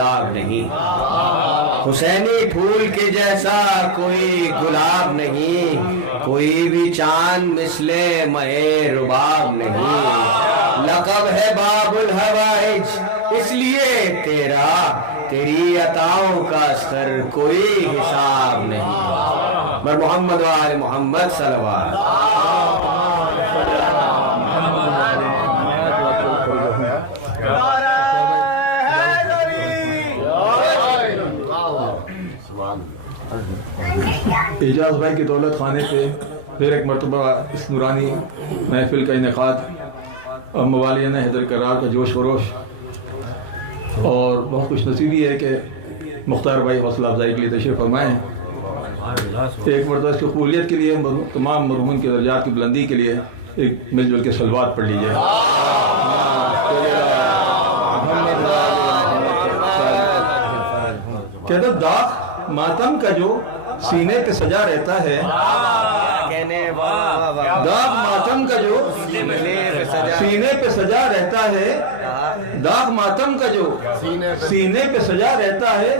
गुलाब नहीं, हुसैनी फूल के जैसा कोई गुलाब नहीं, कोई भी चांद मिसले महे रुबाब नहीं। लक़ब है बाबुल हवाइज इसलिए तेरा, तेरी अताओं का सर कोई हिसाब नहीं। बर मोहम्मद वाले मोहम्मद सल्लल्लाहु एजाज भाई की दौलत खाने पे फिर एक मरतबा इस नूरानी महफिल का इनेकाद और मवालियान हैदर करार का जोश खरोश और बहुत खुश नसीबी है कि मुख्तार भाई हौसला अफजाई के लिए तशरीफ़ फरमाएँ। एक मरतबा इसकी कबूलियत के लिए तमाम मरहूम के दर्जात की बुलंदी के लिए एक मिलजुल के सलवात पढ़ लीजिए। कहते दाग मातम का जो सीने पे सजा रहता है, दाग मातम का जो सीने पे सजा रहता है, दाग मातम का जो सीने पे सजा रहता है,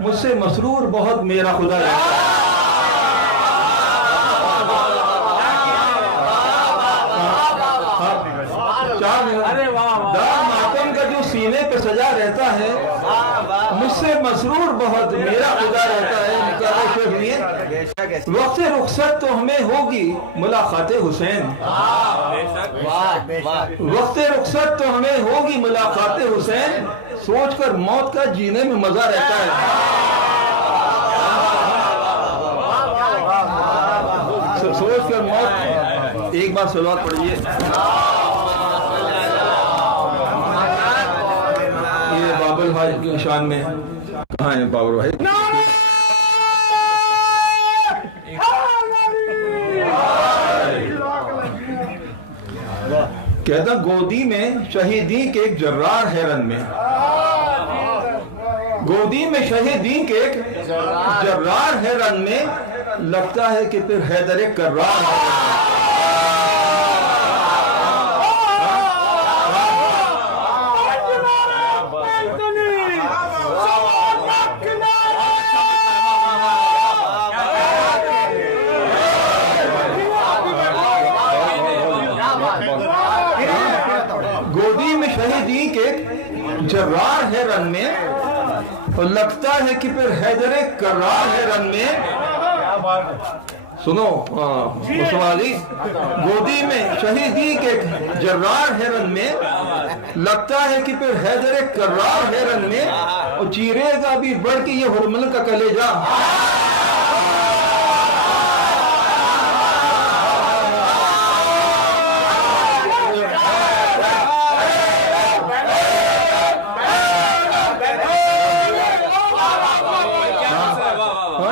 मुझसे मसरूर बहुत मेरा खुदा रहता है। दाग मातम का जो सीने पे सजा रहता है, मुझसे मसरूर बहुत मेरा खुदा रहता है। वक्त रुखसत तो हमें होगी मुलाकात हुसैन, वक्त रुखसत तो हमें होगी मुलाकात हुसैन, सोचकर मौत का जीने में मजा रहता है। सोचकर मौत, एक बार सलवात पढ़िए। ये बाबुल भाई की शान में कहाँ है बाबुल भाई? कहता गोदी में शहीदी के एक जर्रार है रन में, गोदी में शहीदी के एक जर्रार है रन में, लगता है कि फिर हैदर कर्रार है। गोदी में शहीदी के जर्रार है रन में, और लगता है कि फिर हैदर कर्रार है रन में। सुनो मुसवाली, गोदी में शहीदी के जर्रार है रन में, लगता है कि फिर हैदर कर्रार है रन में, और चीरेगा भी बढ़ के ये हुरमल का कलेजा।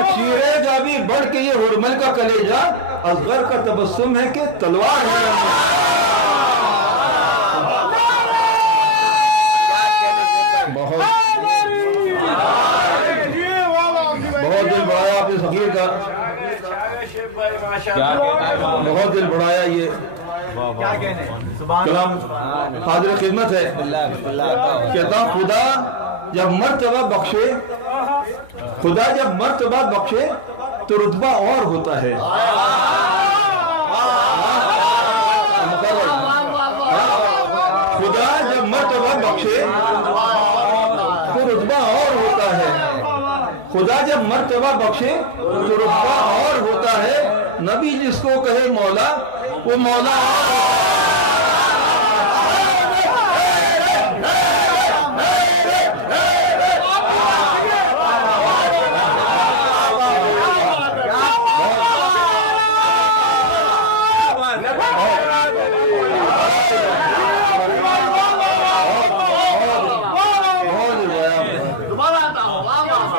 चीरेगा भी बढ़ के ये हुरमल का कलेजा, असगर का तबस्सुम है कि तलवार है। बहुत बहुत दिल बढ़ाया आपने सगीर का, बहुत दिल बढ़ाया। ये कलाम हाजिर खिदमत है। कहता खुदा जब मर्तबा बख्शे, खुदा जब मर्तबा बख्शे तो रुतबा और होता है। खुदा जब मर्तबा बख्शे तो रुतबा और होता है, खुदा जब मर्तबा बख्शे तो रुतबा और होता है। नबी जिसको कहे मौला वो मौला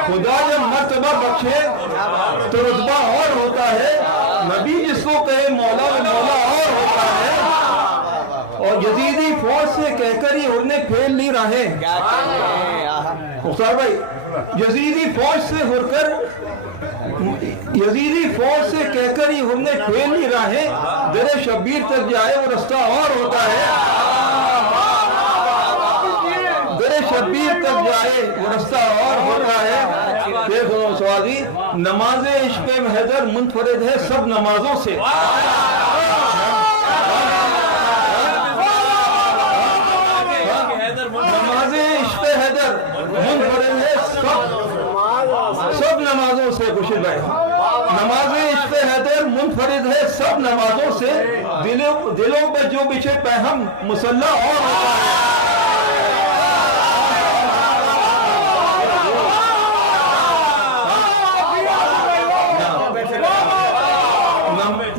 खुदा जब मर्तबा बख्शे तो रुतबा और होता है। नबी जिसको कहे मौला वो मौला और होता है। और यजीदी फौज से कहकर ही उन्हें फेल नहीं रहे। मुख्तार भाई, यजीदी फौज से होकर, यजीदी फौज से कहकर ही हमने फेल नहीं रहे। दरे शब्बीर तक जाए वो रास्ता और होता है। दरे शब्बीर तक जाए वो रास्ता और होता है। फिर सुनो सवादी, नमाज इश्क़ हैदर मुनफरिद है सब नमाजों से। नमाज इश्क़ हैदर मुनफरिद है सब नमाजों से। खुर्शीद भाई, नमाज इश्क़ हैदर मुनफरिद है सब नमाजों से। दिलों पर जो बिछे पैहम मुसल्ला और होता है।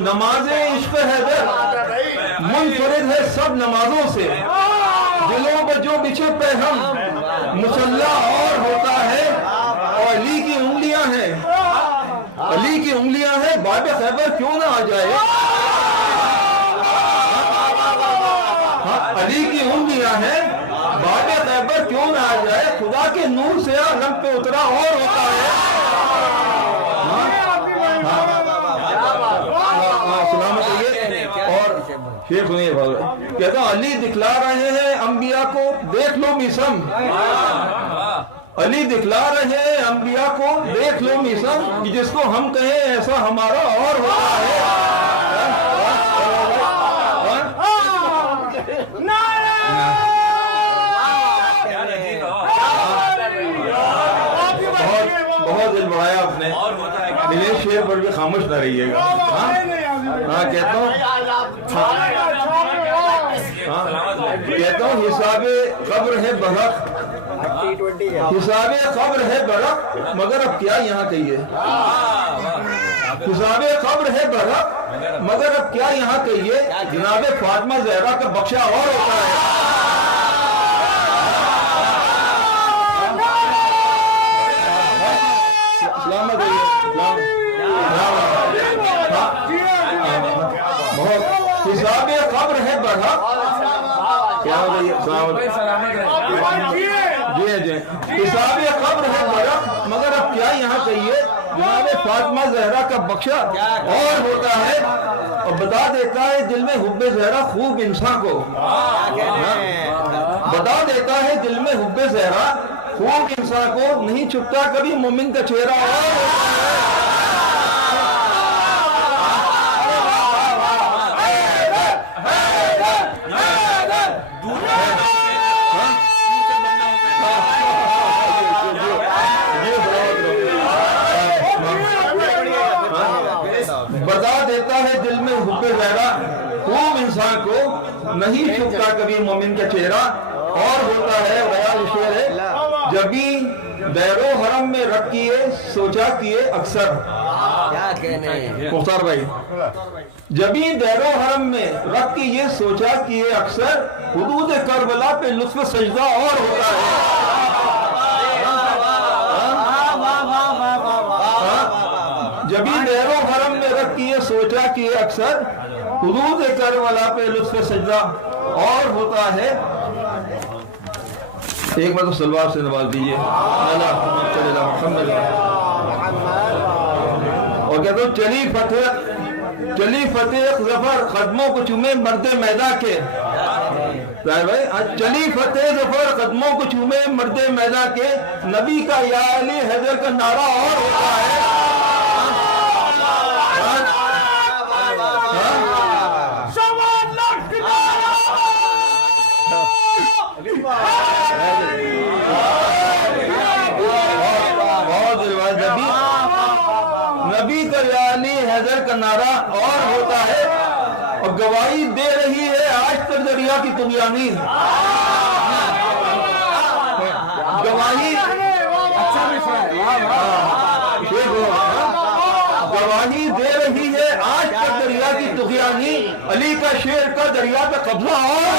नमाज इश्क़ हैदर मुनफरिद है सब नमाजों से। दिलों पर जो बिछे पैहम मुसल्ला और होता है। और अली की उंगलियां हैं, अली की उंगलियां हैं, बाब खैबर क्यों ना आ जाए। अली की उंगलियां हैं, बाब खैबर क्यों ना आ जाए। खुदा के नूर से आलम पे उतरा और होता है। सलामत रहिए। और फिर सुनिए, कहता अली दिखला रहे हैं अंबिया को, देख लो मिसम। अली दिखला रहे हैं अंबिया को, देख लो मिसम, कि जिसको हम कहें ऐसा हमारा और होता है। बहुत दिल बढ़ाया आपने, दिनेश शेर पर भी खामोश न रहिएगा। हाँ कहता हूँ, कहता हूँ हिसाबे कब्र है बरक, हिसाबे कब्र है बरक, मगर अब क्या यहाँ कहिए। हिसाबे कब्र है बरक, मगर अब क्या यहाँ कहिए। जनाबे फातिमा ज़हरा का बख्शा और होता है। बहुत हिसाब कब्र है बढ़ा। क्या जी जी, हिसाब कब्र है बढ़ा, मगर अब क्या यहाँ कहिए। जनाब फातिमा ज़हरा का बख्शा और होता है। और बता देता है दिल में हुब्बे ज़हरा खूब इंसान को, बता देता है दिल में हुब्बे ज़हरा खूब इंसान को। नहीं छुपता कभी मोमिन का चेहरा और बता देता है दिल में हुब्बे ज़हरा खूब इंसान को। नहीं छुपता कभी मोमिन का चेहरा और होता है। बयान शेर है, जबी दैरो हरम में रख किए सोचा किए अक्सर। क्या कहने मुख्तार भाई, जबी दैरो हरम में रख के ये सोचा किए अक्सर। हुदूद करबला पे लुत्फ सजदा और होता है। जबी दैरो हरम में रख किए सोचा किए अक्सर। हुदूद करबला पे लुत्फ सजदा और होता है। एक बार तो सलवार से नवाज दीजिए। और कहते हो चली फतेह जफर कदमों को चूमे मर्दे मैदा के। भाई चली फतेह जफर कदमों को चूमे मर्दे मैदा के। नबी का या अली हैदर का नारा और होता है। नबी का या अली हैदर का नारा और होता है। और गवाही दे रही है आज तक दरिया की तुगयानी। गवाही गवाही दे रही है आज तक दरिया की तुगयानी। अली का शेर का दरिया पे कब्जा और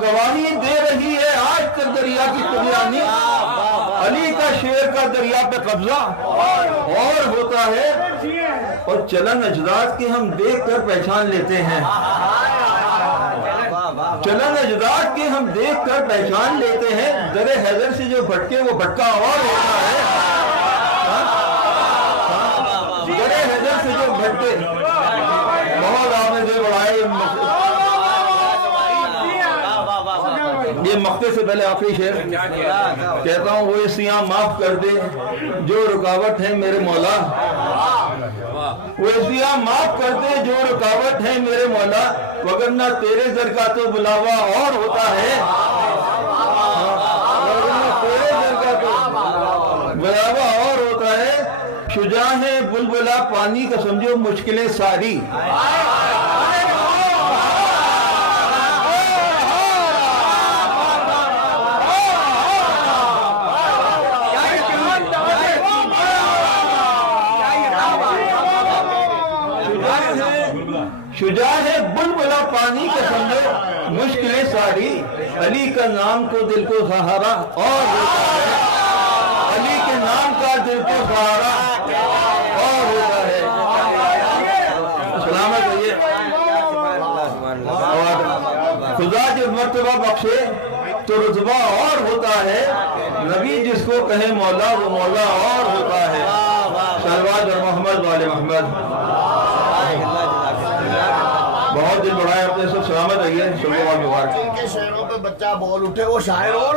गवाही दे रही है आज तक दरिया की तुगयानी। अली का शेर का दरिया पे कब्जा और होता है। और चलन अजदाद के हम देख कर पहचान लेते हैं। चलन अजदाद के हम देख कर पहचान लेते हैं, दरे हैदर से जो भटके वो भटका और होता है। दरे हैदर से जो भटके बहुत आपने जो बढ़ाए। ये मक्ते से पहले आखिरी शेर कहता हूँ, वो सियाह माफ कर दे जो रुकावट है मेरे मौला, वो सियाह माफ कर दे जो रुकावट है मेरे मौला, वगरना तेरे दर का तो बुलावा और होता है, वगरना तेरे दर का तो बुलावा और होता है। शुजा है बुलबुला पानी का समझो मुश्किलें सारी, शुजा है बुलबुला पानी का समझो मुश्किलें सारी, अली का नाम को दिल को सहारा और होता है, अली के नाम का दिल को सहारा और होता है। सलामत रहिए। और खुदा जब मर्तबा बख्शे तो रुतबा और होता है, नबी जिसको कहे मौला वो मौला और होता है। सलवात और मोहम्मद वाले मोहम्मद। बहुत दिल बढ़ाए अपने, सब सलामत रहिए। सुबह मुबारक। के शेरों पे बच्चा बोल उठे वो शायर और